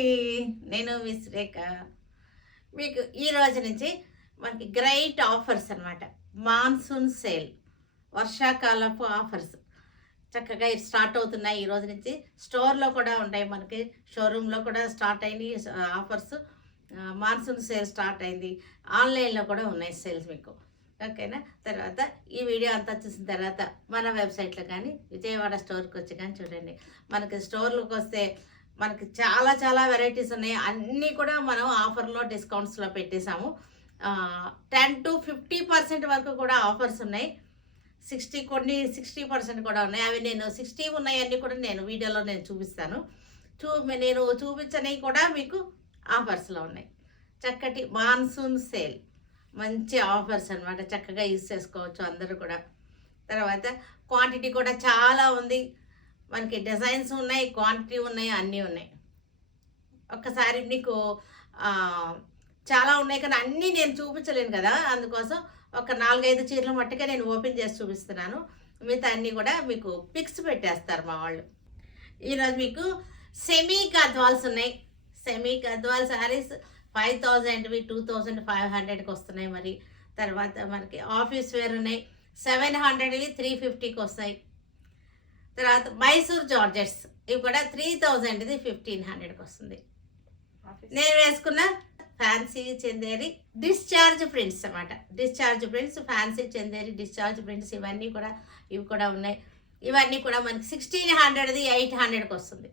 అండి, నేను విశ్రేఖ. మీకు ఈ రోజు నుంచి మనకి గ్రేట్ ఆఫర్స్ అనమాట. మాన్సూన్ సేల్, వర్షాకాలపు ఆఫర్స్ చక్కగా స్టార్ట్ అవుతున్నాయి. ఈ రోజు నుంచి స్టోర్లో కూడా ఉంటాయి, మనకి షోరూంలో కూడా స్టార్ట్ అయింది ఆఫర్స్. మాన్సూన్ సేల్ స్టార్ట్ అయింది, ఆన్లైన్లో కూడా ఉన్నాయి సేల్స్ మీకు. ఓకేనా? తర్వాత ఈ వీడియో అంతా చూసిన తర్వాత మన వెబ్సైట్లో కానీ విజయవాడ స్టోర్కి వచ్చి కానీ చూడండి. మనకి స్టోర్లోకి వస్తే మనకి చాలా చాలా వెరైటీస్ ఉన్నాయి. అన్నీ కూడా మనం ఆఫర్లో డిస్కౌంట్స్లో పెట్టేశాము. 10 to 50% వరకు కూడా ఆఫర్స్ ఉన్నాయి. 60% కూడా ఉన్నాయి. అవి నేను 60 ఉన్నాయన్నీ కూడా నేను వీడియోలో చూపిస్తాను. నేను చూపించనివి కూడా మీకు ఆఫర్స్లో ఉన్నాయి. చక్కటి మాన్సూన్ సేల్, మంచి ఆఫర్స్ అనమాట. చక్కగా యూజ్ చేసుకోవచ్చు అందరూ కూడా. తర్వాత క్వాంటిటీ కూడా చాలా ఉంది మనకి. డిజైన్స్ ఉన్నాయి, క్వాంటిటీ ఉన్నాయి, అన్నీ ఉన్నాయి. ఒక్కసారి మీకు చాలా ఉన్నాయి కానీ అన్నీ నేను చూపించలేను కదా, అందుకోసం ఒక 4-5 చీరల మట్టుగా నేను ఓపెన్ చేసి చూపిస్తున్నాను. మిగతా అన్నీ కూడా మీకు పిక్స్ పెట్టేస్తారు మా వాళ్ళు. ఈరోజు మీకు సెమీ గద్వాల్స్ ఉన్నాయి. సెమీ గద్వాల్ శారీస్ 5000వి 2500కి వస్తున్నాయి. మరి తర్వాత మనకి ఆఫీస్ వేర్ ఉన్నాయి, 700వి 350కి వస్తాయి. తర్వాత మైసూర్ జార్జెట్స్, ఇవి కూడా 3000ది 1500కి వస్తుంది. నేను వేసుకున్న ఫ్యాన్సీ చందేరి డిశ్చార్జ్ ప్రింట్స్ అన్నమాట. Discharge prints, fancy Chanderi discharge prints ఇవి కూడా ఉన్నాయి. ఇవన్నీ కూడా మనకి 1600ది 800కి వస్తుంది.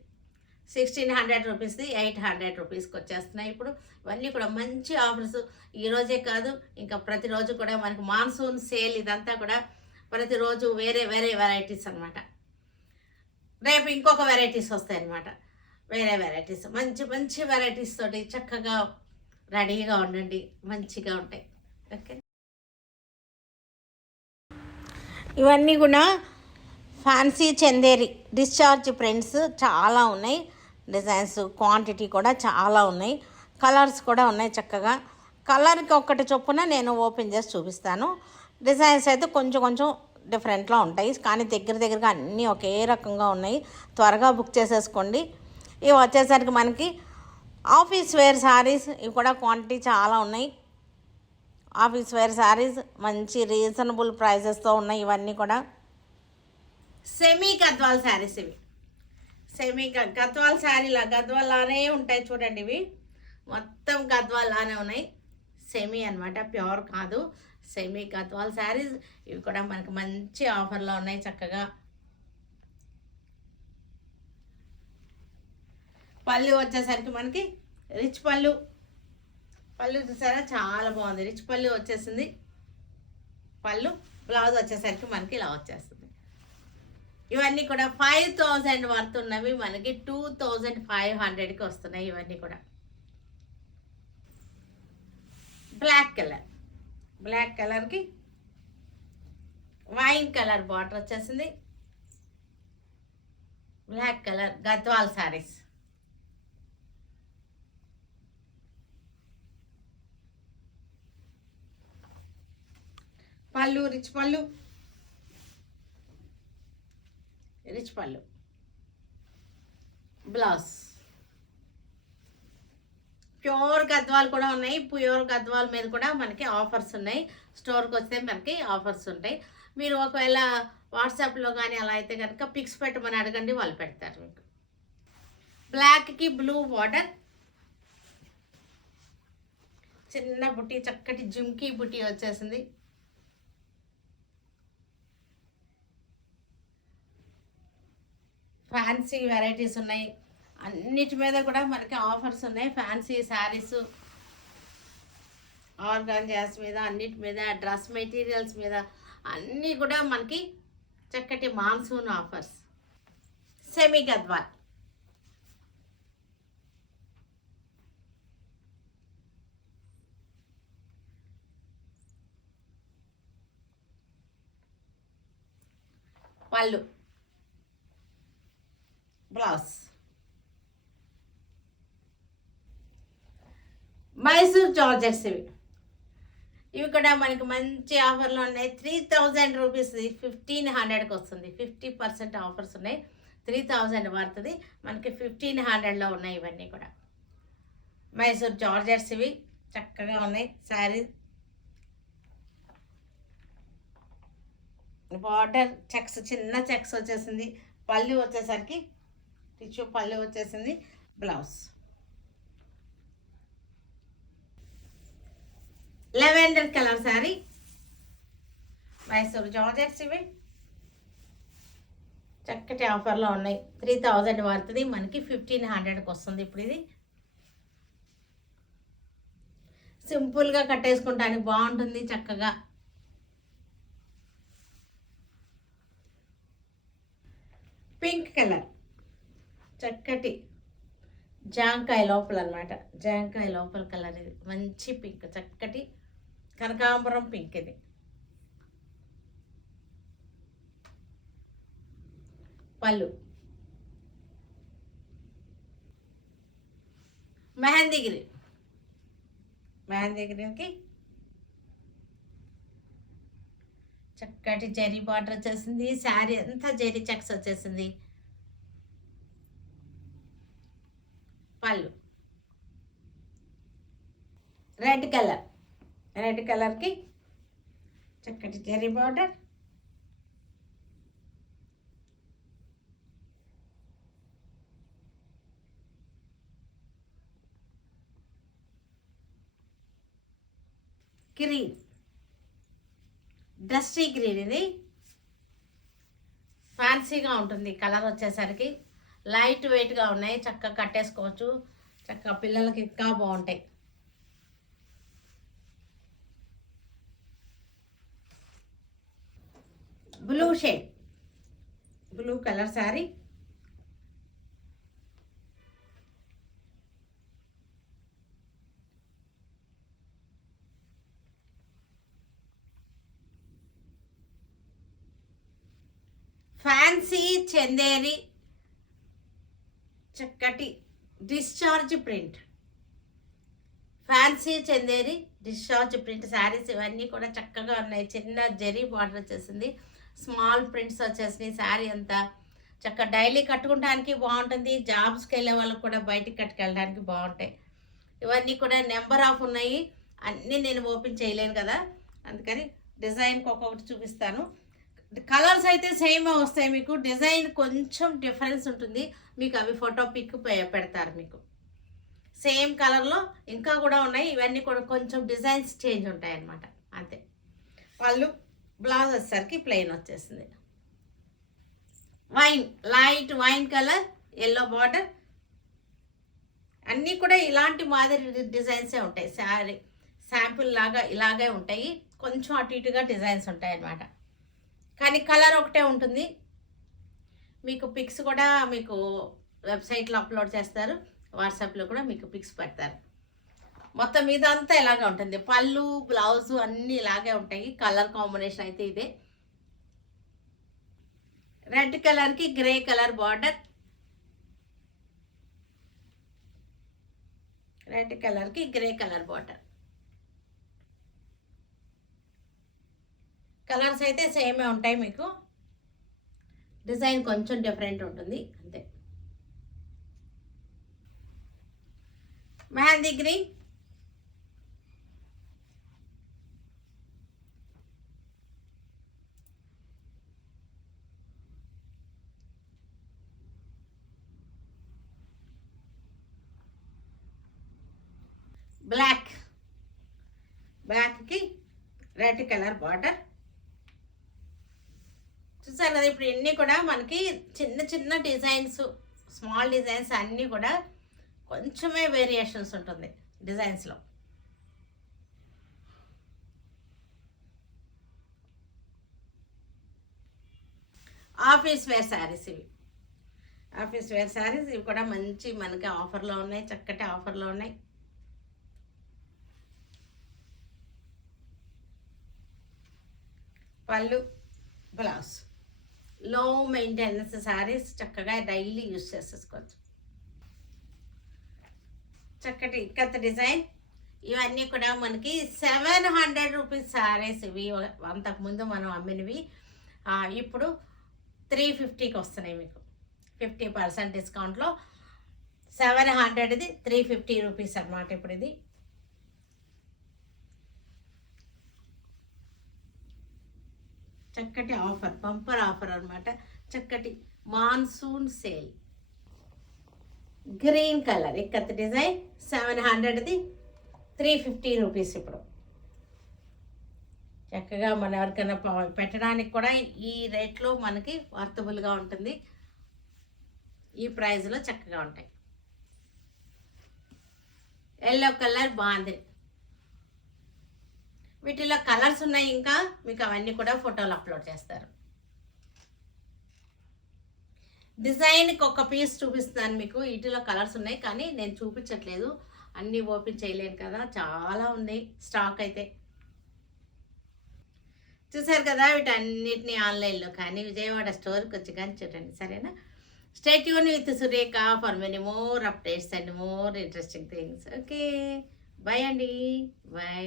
1600 రూపీస్ది 800 రూపీస్కి వచ్చేస్తున్నాయి. ఇప్పుడు ఇవన్నీ కూడా మంచి ఆఫర్స్. ఈరోజే కాదు, ఇంకా ప్రతిరోజు కూడా మనకి మాన్సూన్ సేల్ ఇదంతా కూడా ప్రతిరోజు వేరే వేరే వెరైటీస్ అనమాట. రేపు ఇంకొక వెరైటీస్ వస్తాయి అన్నమాట. వేరే వెరైటీస్, మంచి మంచి వెరైటీస్ తోటి చక్కగా రెడీగా ఉండండి, మంచిగా ఉంటాయి. ఓకే, ఇవన్నీ కూడా ఫ్యాన్సీ చందేరి డిశ్చార్జ్ ప్రింట్స్ చాలా ఉన్నాయి. డిజైన్స్ క్వాంటిటీ కూడా చాలా ఉన్నాయి. కలర్స్ కూడా ఉన్నాయి. చక్కగా కలర్కి ఒక్కటి చొప్పున నేను ఓపెన్ చేసి చూపిస్తాను. డిజైన్స్ అయితే కొంచెం కొంచెం డిఫరెంట్లో ఉంటాయి, కానీ దగ్గరగా అన్నీ ఒకే రకంగా ఉన్నాయి. త్వరగా బుక్ చేసేసుకోండి. ఇవి వచ్చేసరికి మనకి ఆఫీస్ వేర్ శారీస్, ఇవి కూడా క్వాంటిటీ చాలా ఉన్నాయి. ఆఫీస్ వేర్ శారీస్ మంచి రీజనబుల్ ప్రైజెస్తో ఉన్నాయి. ఇవన్నీ కూడా సెమీ గద్వాల్ శారీస్. ఇవి సెమీ గద్వాల్ శారీలా, గద్వాల్ లానే ఉంటాయి చూడండి. ఇవి మొత్తం గద్వాల్ లానే ఉన్నాయి. సెమీ అనమాట, ప్యూర్ కాదు. సెమీ గద్వాల్ శారీస్ ఇవి కూడా మనకి మంచి ఆఫర్లో ఉన్నాయి. చక్కగా పళ్ళు వచ్చేసరికి మనకి రిచ్ పళ్ళు చూసారా, చాలా బాగుంది. రిచ్ పళ్ళు వచ్చేసింది. పళ్ళు బ్లౌజ్ వచ్చేసరికి మనకి ఇలా వచ్చేస్తుంది. ఇవన్నీ కూడా 5000 వర్త్ ఉన్నవి మనకి 2500కి వస్తున్నాయి. ఇవన్నీ కూడా బ్లాక్ కలర్కి వైన్ కలర్ బార్డర్ వచ్చేసింది. Black colour Gadwal sarees. పళ్ళు రిచ్ పళ్ళు బ్లౌజ్. ప్యూర్ గద్వాల్ కూడా ఉన్నాయి. ప్యూర్ గద్వాల్ మీద కూడా మనకి ఆఫర్స్ ఉన్నాయి. స్టోర్కి వస్తే మనకి ఆఫర్స్ ఉంటాయి. మీరు ఒకవేళ వాట్సాప్లో కానీ అలా అయితే కనుక పిక్స్ పెట్టమని అడగండి, వాళ్ళు పెడతారు మీకు. బ్లాక్కి బ్లూ బార్డర్, చిన్న బుట్టి, చక్కటి జుమ్కీ బుట్టి వచ్చేసింది. ఫ్యాన్సీ వెరైటీస్ ఉన్నాయి. అన్నిటి మీద కూడా మనకి ఆఫర్స్ ఉన్నాయి. ఫ్యాన్సీ శారీస్, ఆర్గాంజాస్ మీద, అన్నిటి మీద, డ్రెస్ మెటీరియల్స్ మీద అన్నీ కూడా మనకి చక్కటి మాన్సూన్ ఆఫర్స్. సెమీ గద్వాల్, పళ్ళు, బ్లౌజ్. మైసూర్ జార్జెట్స్ ఇవి కూడా మనకి మంచి ఆఫర్లో ఉన్నాయి. 3000 రూపీస్ 1500కి వస్తుంది. 50% ఆఫర్స్ ఉన్నాయి. 3000 పడుతుంది మనకి 1500లో ఉన్నాయి. ఇవన్నీ కూడా మైసూర్ జార్జెట్స్ ఇవి చక్కగా ఉన్నాయి. శారీ బార్డర్ చెక్స్, చిన్న చెక్స్ వచ్చేసింది. పళ్ళు వచ్చేసరికి టిష్యూ పళ్ళు వచ్చేసింది. Blouse lavender colour sari, Mysore georgettes ఇవి చక్కటి ఆఫర్లో ఉన్నాయి. 3000 పడుతుంది మనకి, 1500కి వస్తుంది ఇప్పుడు. ఇది సింపుల్గా కట్టేసుకుంటానికి బాగుంటుంది చక్కగా. పింక్ కలర్ చక్కటి జాంకాయ లోపల అనమాట, జాంకాయ లోపల కలర్. ఇది మంచి పింక్, చక్కటి కనకాంబరం పింక్. ఇది పళ్ళు మెహందీ గ్రీన్, మెహందీ గ్రీన్కి చక్కటి జరీ బార్డర్ వచ్చేసింది. శారీ అంతా జరీ చెక్స్ వచ్చేసింది. పళ్ళు రెడ్ కలర్, రెడ్ కలర్కి చక్కటి zari border. Green, dusty green. ఇది ఫ్యాన్సీగా ఉంటుంది కలర్ వచ్చేసరికి. లైట్ వెయిట్గా ఉన్నాయి, చక్కగా కట్టేసుకోవచ్చు. చక్కగా పిల్లలకి ఇంకా బాగుంటాయి. Blue shade, blue colour sari, fancy Chanderi చక్కటి discharge print, fancy Chanderi discharge print saris ఇవన్నీ కూడా చక్కగా ఉన్నాయి. చిన్న జరీ బార్డర్ వచ్చేసింది, స్మాల్ ప్రింట్స్ వచ్చేసినాయి. శారీ అంతా చక్కగా డైలీ కట్టుకోవడానికి బాగుంటుంది. జాబ్స్కి వెళ్ళే వాళ్ళకి కూడా బయటికి కట్టుకెళ్ళడానికి బాగుంటాయి. ఇవన్నీ కూడా నెంబర్ ఆఫ్ ఉన్నాయి, అన్నీ నేను ఓపెన్ చేయలేను కదా, అందుకని డిజైన్కి ఒక్కొక్కటి చూపిస్తాను. కలర్స్ అయితే సేమ్ వస్తాయి మీకు, డిజైన్ కొంచెం డిఫరెన్స్ ఉంటుంది మీకు. అవి ఫోటో పిక్ పెడతారు మీకు. సేమ్ కలర్లో ఇంకా కూడా ఉన్నాయి, ఇవన్నీ కూడా కొంచెం డిజైన్స్ చేంజ్ ఉంటాయి అన్నమాట, అంతే. వాళ్ళు బ్లౌజ్ వచ్చేసరికి ప్లెయిన్ వచ్చేసింది. Wine, light wine colour, yellow border. అన్నీ కూడా ఇలాంటి మాదిరి డిజైన్సే ఉంటాయి. శారీ శాంపుల్ లాగా ఇలాగే ఉంటాయి, కొంచెం అటు ఇటుగా డిజైన్స్ ఉంటాయి అన్నమాట. కానీ కలర్ ఒకటే ఉంటుంది. మీకు పిక్స్ కూడా మీకు వెబ్సైట్లో అప్లోడ్ చేస్తారు, వాట్సాప్లో కూడా మీకు పిక్స్ పెడతారు. మొత్తం మీద అంతా ఇలాగే ఉంటుంది. పళ్ళు బ్లౌజు అన్నీ ఇలాగే ఉంటాయి. కలర్ కాంబినేషన్ అయితే ఇదే. రెడ్ కలర్కి గ్రే కలర్ బార్డర్, రెడ్ కలర్కి గ్రే కలర్ బార్డర్. కలర్స్ అయితే సేమే ఉంటాయి మీకు, డిజైన్ కొంచెం డిఫరెంట్ ఉంటుంది అంతే. మెహందీ గ్రీన్, బ్లాక్, బ్లాక్కి రెడ్ కలర్ బార్డర్. చూసారు కదా, ఇప్పుడు ఇన్ని కూడా మనకి చిన్న చిన్న డిజైన్స్, స్మాల్ డిజైన్స్ అన్నీ కూడా కొంచెమే వేరియేషన్స్ ఉంటుంది డిజైన్స్లో. ఆఫీస్ వేర్ శారీస్ ఇవి, ఆఫీస్ వేర్ శారీస్ ఇవి కూడా మంచి మనకి ఆఫర్లో ఉన్నాయి, చక్కటి ఆఫర్లో ఉన్నాయి. పళ్ళు బ్లౌజ్, లో మెయింటెనెన్స్ శారీస్, చక్కగా డైలీ యూజ్ చేసేసుకోవచ్చు. చక్కటి ఇక్కత్ డిజైన్. ఇవన్నీ కూడా మనకి 700 రూపీస్ శారీస్ ఇవి. అంతకుముందు మనం అమ్మినవి ఇప్పుడు 350కి వస్తున్నాయి మీకు. 50% డిస్కౌంట్లో 700ది 350 రూపీస్ అన్నమాట. ఇప్పుడు ఇది చక్కటి ఆఫర్, బంపర్ ఆఫర్ అన్నమాట. చక్కటి monsoon sale, green colour ikat design, 700ది 350 రూపీస్. ఇప్పుడు చక్కగా మన ఎవరికైనా పెట్టడానికి కూడా ఈ రేట్లో మనకి వర్తబుల్గా ఉంటుంది. ఈ ప్రైస్లో చక్కగా ఉంటాయి. ఎల్లో కలర్ బాగుంది. వీటిలో కలర్స్ ఉన్నాయి, ఇంకా మీకు అవన్నీ కూడా ఫోటోలు అప్లోడ్ చేస్తారు. డిజైన్కి ఒక పీస్ చూపిస్తున్నాను మీకు. వీటిలో కలర్స్ ఉన్నాయి కానీ నేను చూపించట్లేదు, అన్నీ ఓపెన్ చేయలేను కదా, చాలా ఉన్నాయి స్టాక్ అయితే. చూసారు కదా, వీటన్నిటిని ఆన్లైన్లో కానీ విజయవాడ స్టోర్కి వచ్చి కానీ చూడండి, సరేనా? Stay tune with Surekha for many more updates and more interesting things. Okay, bye అండి, బాయ్.